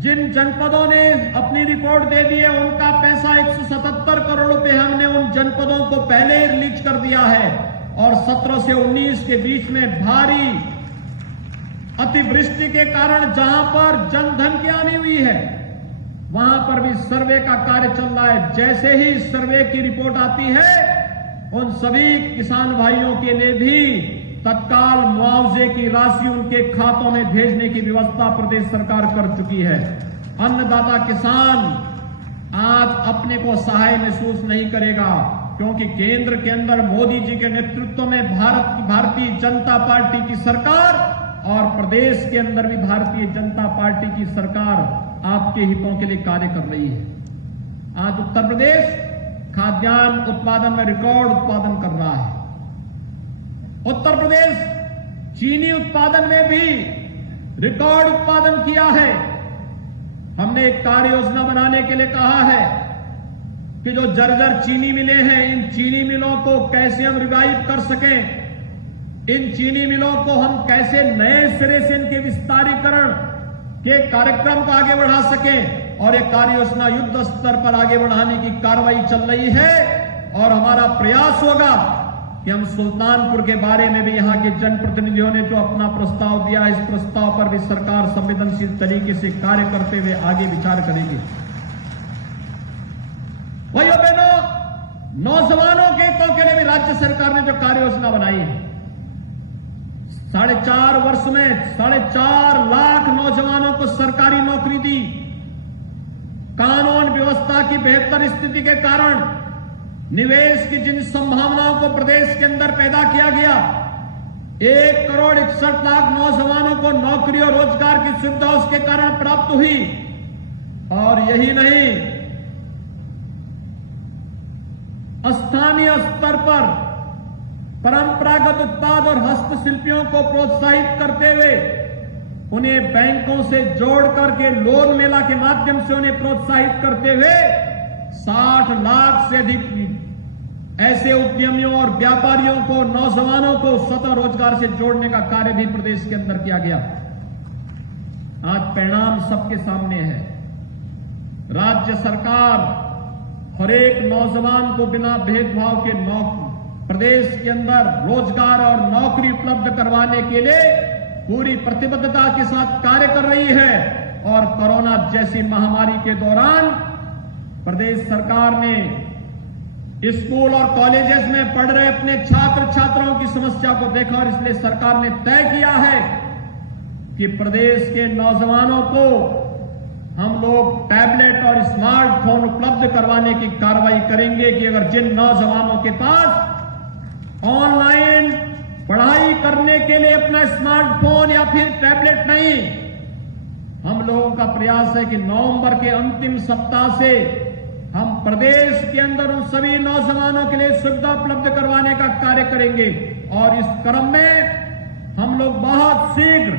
जिन जनपदों ने अपनी रिपोर्ट दे दी है, उनका पैसा 177 करोड़ रुपए हमने उन जनपदों को पहले ही रिलीज कर दिया है। और 17 से 19 के बीच में भारी अतिवृष्टि के कारण जहां पर जनधन की हानि हुई है, वहां पर भी सर्वे का कार्य चल रहा है। जैसे ही सर्वे की रिपोर्ट आती है, उन सभी किसान भाइयों के लिए भी तत्काल मुआवजे की राशि उनके खातों में भेजने की व्यवस्था प्रदेश सरकार कर चुकी है। अन्नदाता किसान आज अपने को सहाय महसूस नहीं करेगा, क्योंकि केंद्र के अंदर मोदी जी के नेतृत्व में भारतीय जनता पार्टी की सरकार और प्रदेश के अंदर भी भारतीय जनता पार्टी की सरकार आपके हितों के लिए कार्य कर रही है। आज उत्तर प्रदेश खाद्यान्न उत्पादन में रिकॉर्ड उत्पादन कर रहा है। उत्तर प्रदेश चीनी उत्पादन में भी रिकॉर्ड उत्पादन किया है। हमने एक कार्य योजना बनाने के लिए कहा है कि जो जर्जर चीनी मिलें हैं, इन चीनी मिलों को कैसे हम रिवाइव कर सकें, इन चीनी मिलों को हम कैसे नए सिरे से इनके विस्तारीकरण के कार्यक्रम को आगे बढ़ा सकें। और एक कार्य योजना युद्ध स्तर पर आगे बढ़ाने की कार्रवाई चल रही है। और हमारा प्रयास होगा कि हम सुल्तानपुर के बारे में भी यहां के जनप्रतिनिधियों ने जो अपना प्रस्ताव दिया है, इस प्रस्ताव पर भी सरकार संवेदनशील तरीके से कार्य करते हुए आगे विचार करेगी। भाइयों बहनों, नौजवानों के हितों के लिए भी राज्य सरकार ने जो कार्य योजना बनाई है, 4.5 वर्ष में 4.5 लाख नौजवानों को सरकारी नौकरी दी। कानून व्यवस्था की बेहतर स्थिति के कारण निवेश की जिन संभावनाओं को प्रदेश के अंदर पैदा किया गया, 1 करोड़ 61 लाख नौजवानों को नौकरी और रोजगार की सुविधा उसके कारण प्राप्त हुई। और यही नहीं, स्थानीय स्तर पर परंपरागत उत्पाद और हस्तशिल्पियों को प्रोत्साहित करते हुए उन्हें बैंकों से जोड़ करके लोन मेला के माध्यम से उन्हें प्रोत्साहित करते हुए 60 लाख से अधिक ऐसे उद्यमियों और व्यापारियों को, नौजवानों को स्वतः रोजगार से जोड़ने का कार्य भी प्रदेश के अंदर किया गया। आज परिणाम सबके सामने है। राज्य सरकार हर एक नौजवान को बिना भेदभाव के प्रदेश के अंदर रोजगार और नौकरी उपलब्ध करवाने के लिए पूरी प्रतिबद्धता के साथ कार्य कर रही है। और कोरोना जैसी महामारी के दौरान प्रदेश सरकार ने स्कूल और कॉलेजेस में पढ़ रहे अपने छात्र छात्राओं की समस्या को देखा और इसलिए सरकार ने तय किया है कि प्रदेश के नौजवानों को हम लोग टैबलेट और स्मार्टफोन उपलब्ध करवाने की कार्रवाई करेंगे कि अगर जिन नौजवानों के पास ऑनलाइन पढ़ाई करने के लिए अपना स्मार्टफोन या फिर टैबलेट नहीं, हम लोगों का प्रयास है कि नवंबर के अंतिम सप्ताह से हम प्रदेश के अंदर उन सभी नौजवानों के लिए सुविधा उपलब्ध करवाने का कार्य करेंगे और इस क्रम में हम लोग बहुत शीघ्र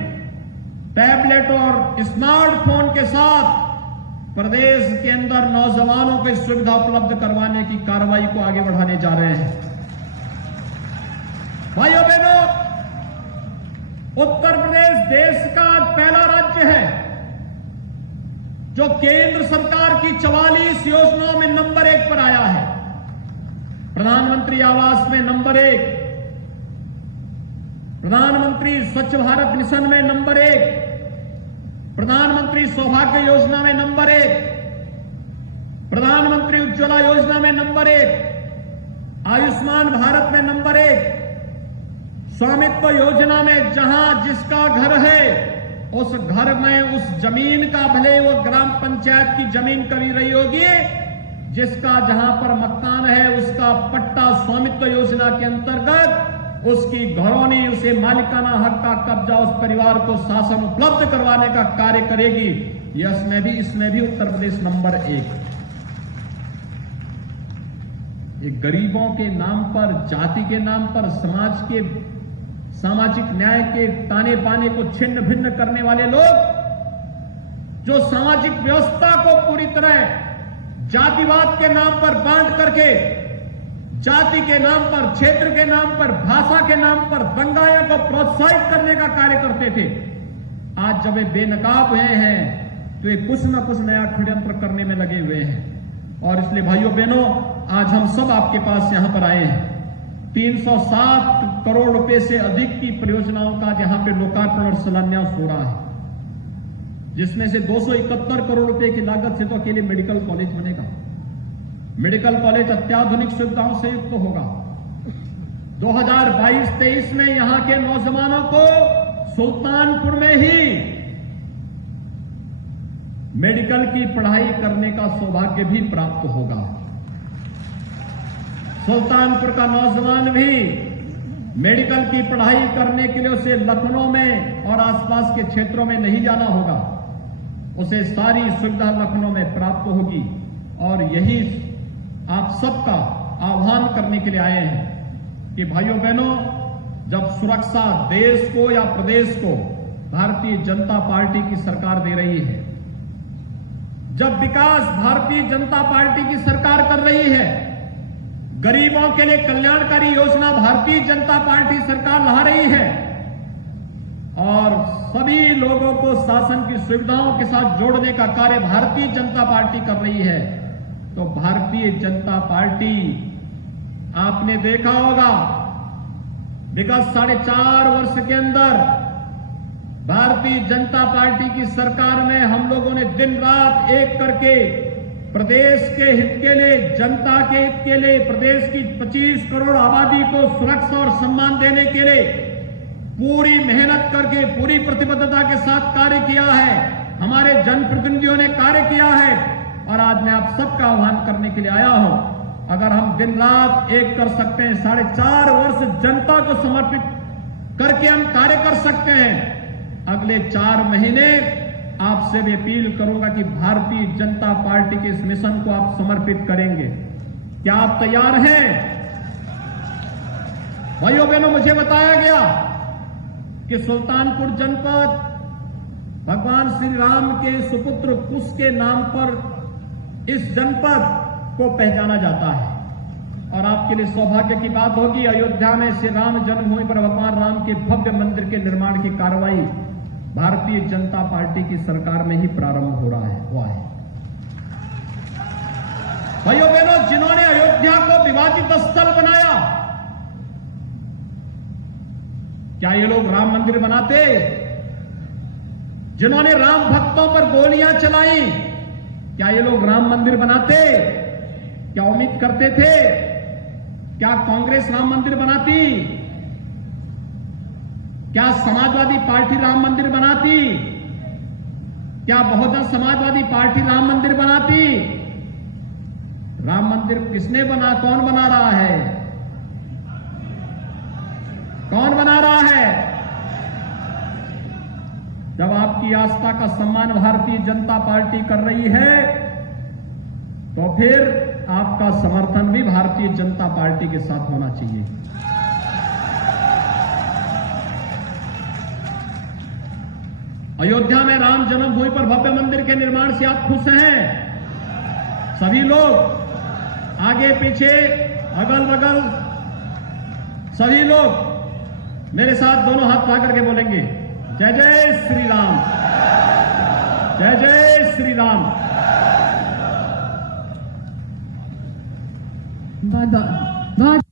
टैबलेट और स्मार्टफोन के साथ प्रदेश के अंदर नौजवानों को सुविधा उपलब्ध करवाने की कार्रवाई को आगे बढ़ाने जा रहे हैं। भाइयों बहनों, उत्तर प्रदेश देश का पहला राज्य है जो केंद्र सरकार की 44 योजनाओं में नंबर 1 पर आया है। प्रधानमंत्री आवास में नंबर 1, प्रधानमंत्री स्वच्छ भारत मिशन में नंबर 1, प्रधानमंत्री सौभाग्य योजना में नंबर 1, प्रधानमंत्री उज्ज्वला योजना में नंबर 1, आयुष्मान भारत में नंबर 1, स्वामित्व योजना में जहां जिसका घर है उस घर में उस जमीन का, भले वो ग्राम पंचायत की जमीन कभी रही होगी, जिसका जहां पर मकान है उसका पट्टा स्वामित्व योजना के अंतर्गत उसकी घरौनी, उसे मालिकाना हक का कब्जा उस परिवार को शासन उपलब्ध करवाने का कार्य करेगी। इसमें भी उत्तर प्रदेश नंबर 1। एक गरीबों के नाम पर, जाति के नाम पर, समाज के सामाजिक न्याय के ताने बाने को छिन्न भिन्न करने वाले लोग, जो सामाजिक व्यवस्था को पूरी तरह जातिवाद के नाम पर बांट करके, जाति के नाम पर, क्षेत्र के नाम पर, भाषा के नाम पर दंगाओं को प्रोत्साहित करने का कार्य करते थे, आज जब वे बेनकाब हुए हैं तो ये कुछ न कुछ नया षड्यंत्र करने में लगे हुए हैं। और इसलिए भाइयों बहनों, आज हम सब आपके पास यहां पर आए हैं। 307 करोड़ रुपए से अधिक की परियोजनाओं का यहां पे लोकार्पण और शिलान्यास हो रहा है, जिसमें से 271 करोड़ रुपए की लागत से तो अकेले मेडिकल कॉलेज बनेगा। मेडिकल कॉलेज अत्याधुनिक सुविधाओं से युक्त होगा। 2022-23 में यहां के नौजवानों को सुल्तानपुर में ही मेडिकल की पढ़ाई करने का सौभाग्य भी प्राप्त होगा। सुल्तानपुर का नौजवान भी मेडिकल की पढ़ाई करने के लिए उसे लखनऊ में और आसपास के क्षेत्रों में नहीं जाना होगा, उसे सारी सुविधा लखनऊ में प्राप्त होगी। और यही आप सबका आह्वान करने के लिए आए हैं कि भाइयों बहनों, जब सुरक्षा देश को या प्रदेश को भारतीय जनता पार्टी की सरकार दे रही है, जब विकास भारतीय जनता पार्टी की सरकार कर रही है, गरीबों के लिए कल्याणकारी योजना भारतीय जनता पार्टी सरकार ला रही है और सभी लोगों को शासन की सुविधाओं के साथ जोड़ने का कार्य भारतीय जनता पार्टी कर रही है, तो भारतीय जनता पार्टी, आपने देखा होगा विगत 4.5 वर्ष के अंदर भारतीय जनता पार्टी की सरकार में हम लोगों ने दिन रात एक करके प्रदेश के हित के लिए, जनता के हित के लिए, प्रदेश की 25 करोड़ आबादी को सुरक्षा और सम्मान देने के लिए पूरी मेहनत करके, पूरी प्रतिबद्धता के साथ कार्य किया है। हमारे जनप्रतिनिधियों ने कार्य किया है और आज मैं आप सबका आह्वान करने के लिए आया हूं। अगर हम दिन रात एक कर सकते हैं, 4.5 वर्ष जनता को समर्पित करके हम कार्य कर सकते हैं, अगले 4 महीने आपसे भी अपील करूंगा कि भारतीय जनता पार्टी के इस मिशन को आप समर्पित करेंगे। क्या आप तैयार हैं? भाइयों बहनों, मुझे बताया गया कि सुल्तानपुर जनपद भगवान श्री राम के सुपुत्र कुश के नाम पर इस जनपद को पहचाना जाता है। और आपके लिए सौभाग्य की बात होगी, अयोध्या में श्री राम जन्मभूमि पर भगवान राम के भव्य मंदिर के निर्माण की कार्रवाई भारतीय जनता पार्टी की सरकार में ही प्रारंभ हुआ है। भाइयों बहनों, जिन्होंने अयोध्या को विवादित स्थल बनाया, क्या ये लोग राम मंदिर बनाते? जिन्होंने राम भक्तों पर गोलियां चलाई, क्या ये लोग राम मंदिर बनाते? क्या उम्मीद करते थे? क्या कांग्रेस राम मंदिर बनाती? क्या समाजवादी पार्टी राम मंदिर बनाती? क्या बहुजन समाजवादी पार्टी राम मंदिर बनाती? राम मंदिर किसने बना? कौन बना रहा है? कौन बना रहा है? जब आपकी आस्था का सम्मान भारतीय जनता पार्टी कर रही है तो फिर आपका समर्थन भी भारतीय जनता पार्टी के साथ होना चाहिए। अयोध्या में राम जन्मभूमि पर भव्य मंदिर के निर्माण से आप खुश हैं? सभी लोग आगे पीछे अगल बगल सभी लोग मेरे साथ दोनों हाथ उठा करके बोलेंगे जय जय श्री राम, जय जय श्री राम। बहुत